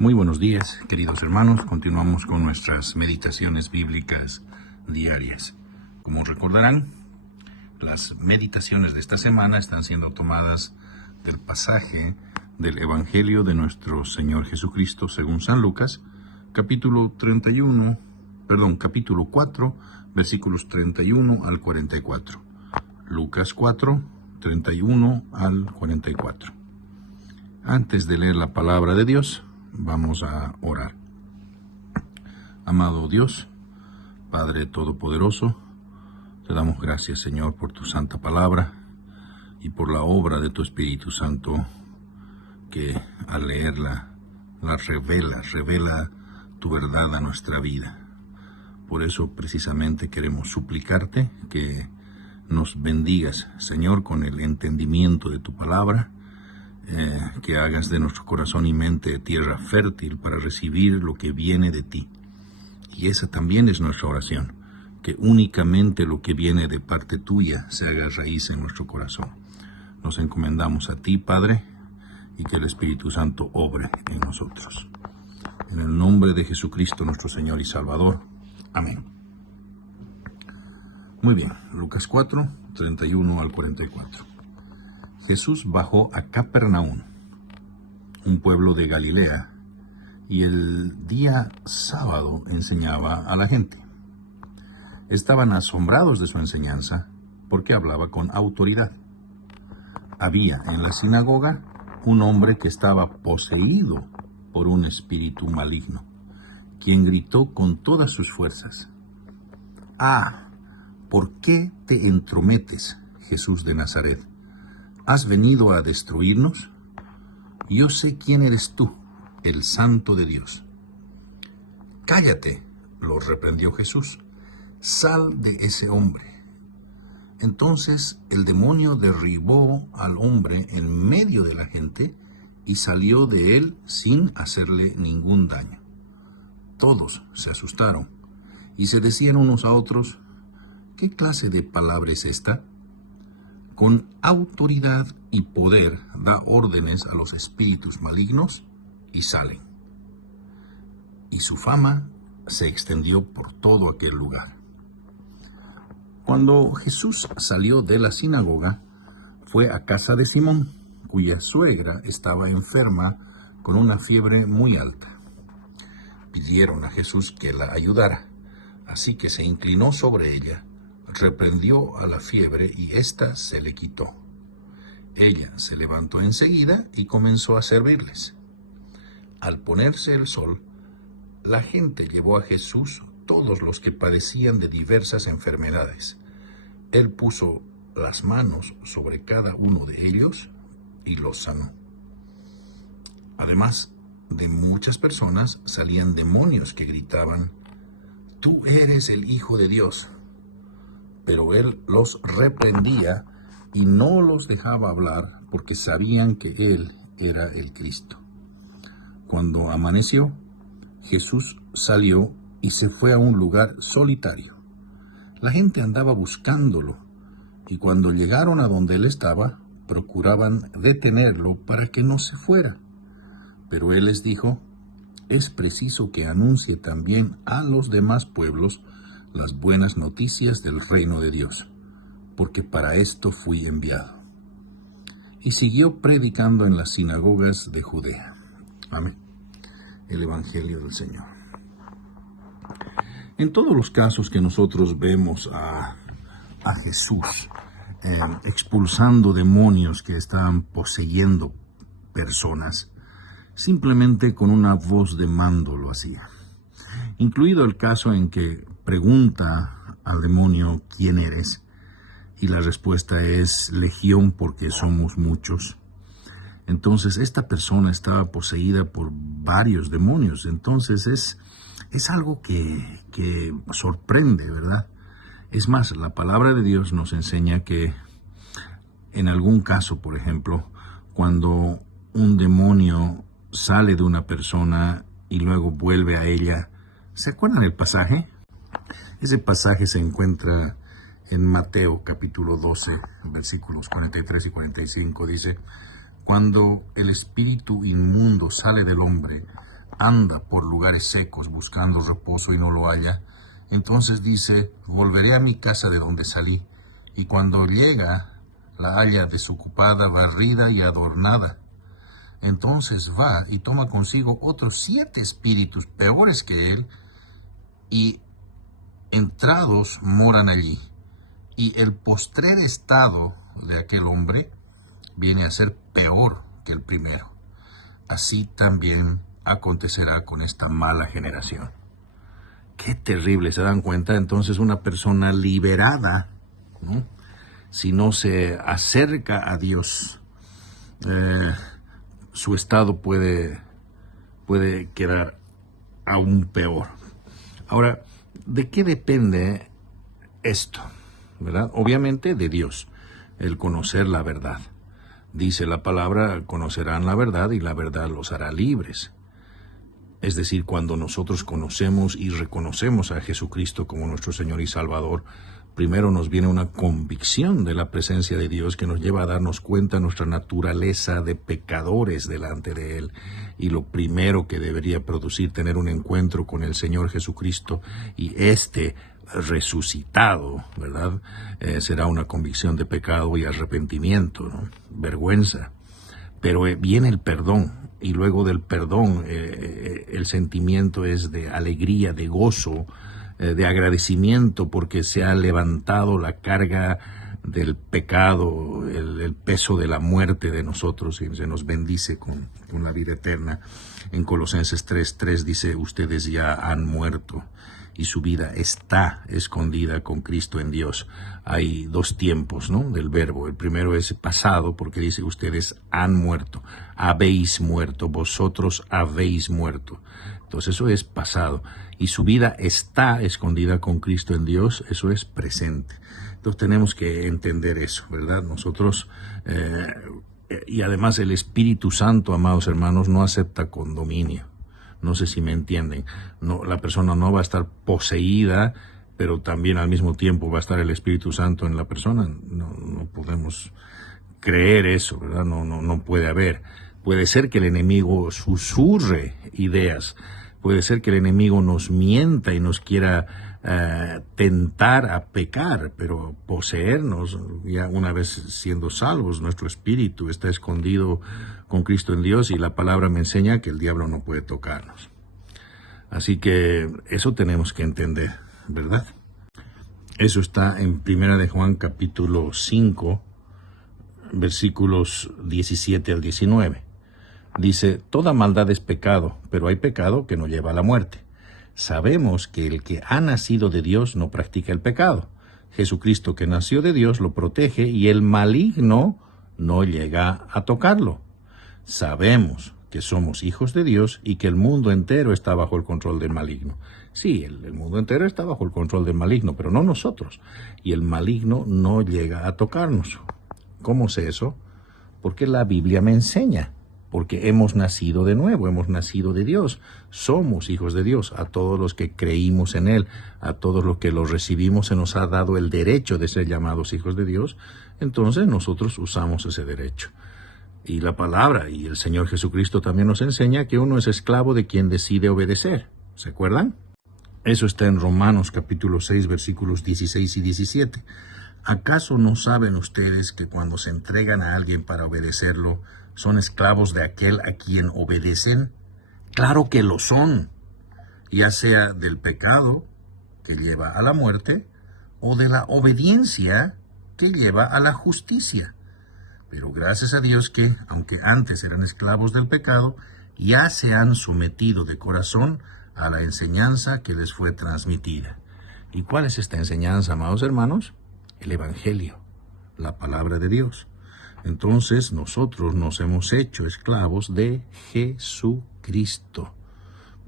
Muy buenos días, queridos hermanos. Continuamos con nuestras meditaciones bíblicas diarias. Como recordarán, las meditaciones de esta semana están siendo tomadas del pasaje del Evangelio de nuestro Señor Jesucristo según San Lucas, capítulo 4, versículos 31 al 44. Lucas 4, 31 al 44. Antes de leer la palabra de Dios, vamos a orar. Amado Dios, Padre Todopoderoso, te damos gracias, Señor, por tu santa palabra y por la obra de tu Espíritu Santo que al leerla la revela tu verdad a nuestra vida. Por eso precisamente queremos suplicarte que nos bendigas, Señor, con el entendimiento de tu palabra, que hagas de nuestro corazón y mente tierra fértil para recibir lo que viene de ti. Y esa también es nuestra oración, que únicamente lo que viene de parte tuya se haga raíz en nuestro corazón. Nos encomendamos a ti, Padre, y que el Espíritu Santo obre en nosotros. En el nombre de Jesucristo, nuestro Señor y Salvador. Amén. Muy bien, Lucas 4, 31 al 44. Jesús bajó a Capernaum, un pueblo de Galilea, y el día sábado enseñaba a la gente. Estaban asombrados de su enseñanza porque hablaba con autoridad. Había en la sinagoga un hombre que estaba poseído por un espíritu maligno, quien gritó con todas sus fuerzas: «¡Ah! ¿Por qué te entrometes, Jesús de Nazaret? ¿Has venido a destruirnos? Yo sé quién eres tú, el Santo de Dios». «Cállate», lo reprendió Jesús. «Sal de ese hombre». Entonces el demonio derribó al hombre en medio de la gente y salió de él sin hacerle ningún daño. Todos se asustaron y se decían unos a otros: «¿Qué clase de palabra es esta? Con autoridad y poder da órdenes a los espíritus malignos y salen». Y su fama se extendió por todo aquel lugar. Cuando Jesús salió de la sinagoga, fue a casa de Simón, cuya suegra estaba enferma con una fiebre muy alta. Pidieron a Jesús que la ayudara, así que se inclinó sobre ella, reprendió a la fiebre y ésta se le quitó. Ella se levantó enseguida y comenzó a servirles. Al ponerse el sol, la gente llevó a Jesús todos los que padecían de diversas enfermedades. Él puso las manos sobre cada uno de ellos y los sanó. Además, de muchas personas salían demonios que gritaban: «Tú eres el Hijo de Dios». Pero él los reprendía y no los dejaba hablar porque sabían que él era el Cristo. Cuando amaneció, Jesús salió y se fue a un lugar solitario. La gente andaba buscándolo y cuando llegaron a donde él estaba, procuraban detenerlo para que no se fuera. Pero él les dijo: «Es preciso que anuncie también a los demás pueblos las buenas noticias del reino de Dios, porque para esto fui enviado». Y siguió predicando en las sinagogas de Judea. Amén. El Evangelio del Señor. En todos los casos que nosotros vemos a Jesús expulsando demonios que estaban poseyendo personas, simplemente con una voz de mando lo hacía. Incluido el caso en que pregunta al demonio: «¿Quién eres?», y la respuesta es: «Legión, porque somos muchos». Entonces esta persona estaba poseída por varios demonios. Entonces es algo que sorprende, ¿verdad? Es más, la palabra de Dios nos enseña que en algún caso, por ejemplo, cuando un demonio sale de una persona y luego vuelve a ella, ¿se acuerdan del pasaje? Ese pasaje se encuentra en Mateo capítulo 12, versículos 43 y 45. Dice: «Cuando el espíritu inmundo sale del hombre, anda por lugares secos buscando reposo y no lo halla, entonces dice, volveré a mi casa de donde salí, y cuando llega, la halla desocupada, barrida y adornada. Entonces va y toma consigo otros 7 espíritus peores que él, y entrados moran allí. Y el postrer estado de aquel hombre viene a ser peor que el primero. Así también acontecerá con esta mala generación. Qué terrible, ¿se dan cuenta? Entonces una persona liberada, ¿no?, si no se acerca a Dios, su estado puede quedar aún peor. Ahora, ¿de qué depende esto? ¿Verdad? Obviamente de Dios, el conocer la verdad. Dice la palabra, conocerán la verdad y la verdad los hará libres. Es decir, cuando nosotros conocemos y reconocemos a Jesucristo como nuestro Señor y Salvador, primero nos viene una convicción de la presencia de Dios que nos lleva a darnos cuenta de nuestra naturaleza de pecadores delante de Él. Y lo primero que debería producir tener un encuentro con el Señor Jesucristo y resucitado, ¿verdad? Será una convicción de pecado y arrepentimiento, ¿no? Vergüenza. Pero viene el perdón, y luego del perdón el sentimiento es de alegría, de gozo, de agradecimiento porque se ha levantado la carga del pecado, el peso de la muerte de nosotros, y se nos bendice con la vida eterna. En Colosenses 3:3 dice, ustedes ya han muerto y su vida está escondida con Cristo en Dios. Hay 2 tiempos, ¿no?, del verbo. El primero es pasado, porque dice, ustedes han muerto, habéis muerto, vosotros habéis muerto. Entonces eso es pasado. Y su vida está escondida con Cristo en Dios, eso es presente. Entonces tenemos que entender eso, ¿verdad? Nosotros, y además el Espíritu Santo, amados hermanos, no acepta condominio. No sé si me entienden. No, la persona no va a estar poseída, pero también al mismo tiempo va a estar el Espíritu Santo en la persona. No podemos creer eso, ¿verdad? No puede haber. Puede ser que el enemigo susurre ideas. Puede ser que el enemigo nos mienta y nos quiera tentar a pecar, pero poseernos, ya una vez siendo salvos, nuestro espíritu está escondido con Cristo en Dios, y la palabra me enseña que el diablo no puede tocarnos. Así que eso tenemos que entender, ¿verdad? Eso está en 1 de Juan capítulo 5, versículos 17 al 19. Dice, toda maldad es pecado, pero hay pecado que no lleva a la muerte. Sabemos que el que ha nacido de Dios no practica el pecado. Jesucristo, que nació de Dios, lo protege y el maligno no llega a tocarlo. Sabemos que somos hijos de Dios y que el mundo entero está bajo el control del maligno. Sí, el mundo entero está bajo el control del maligno, pero no nosotros. Y el maligno no llega a tocarnos. ¿Cómo sé eso? Porque la Biblia me enseña. Porque hemos nacido de nuevo, hemos nacido de Dios, somos hijos de Dios. A todos los que creímos en Él, a todos los que lo recibimos, se nos ha dado el derecho de ser llamados hijos de Dios. Entonces nosotros usamos ese derecho. Y la palabra y el Señor Jesucristo también nos enseña que uno es esclavo de quien decide obedecer. ¿Se acuerdan? Eso está en Romanos capítulo 6, versículos 16 y 17. ¿Acaso no saben ustedes que cuando se entregan a alguien para obedecerlo, son esclavos de aquel a quien obedecen? Claro que lo son, ya sea del pecado, que lleva a la muerte, o de la obediencia, que lleva a la justicia. Pero gracias a Dios que, aunque antes eran esclavos del pecado, ya se han sometido de corazón a la enseñanza que les fue transmitida. ¿Y cuál es esta enseñanza, amados hermanos? El Evangelio, la palabra de Dios. Entonces nosotros nos hemos hecho esclavos de Jesucristo.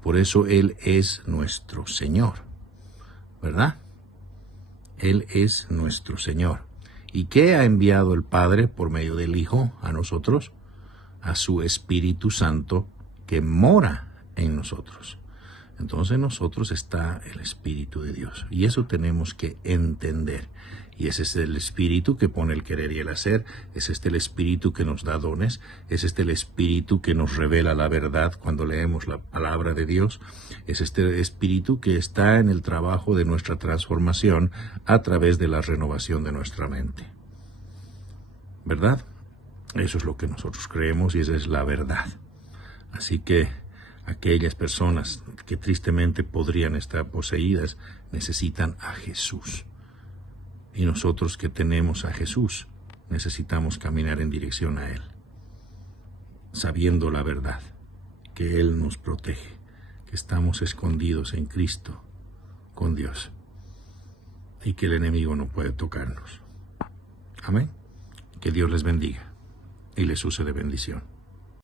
Por eso Él es nuestro Señor, ¿verdad? Él es nuestro Señor. ¿Y qué ha enviado el Padre por medio del Hijo a nosotros? A su Espíritu Santo que mora en nosotros. Entonces en nosotros está el Espíritu de Dios. Y eso tenemos que entender. Y ese es el Espíritu que pone el querer y el hacer, es el Espíritu que nos da dones, es el Espíritu que nos revela la verdad cuando leemos la palabra de Dios, es este Espíritu que está en el trabajo de nuestra transformación a través de la renovación de nuestra mente. ¿Verdad? Eso es lo que nosotros creemos y esa es la verdad. Así que aquellas personas que tristemente podrían estar poseídas necesitan a Jesús. Y nosotros que tenemos a Jesús necesitamos caminar en dirección a Él, sabiendo la verdad, que Él nos protege, que estamos escondidos en Cristo con Dios y que el enemigo no puede tocarnos. Amén. Que Dios les bendiga y les use de bendición.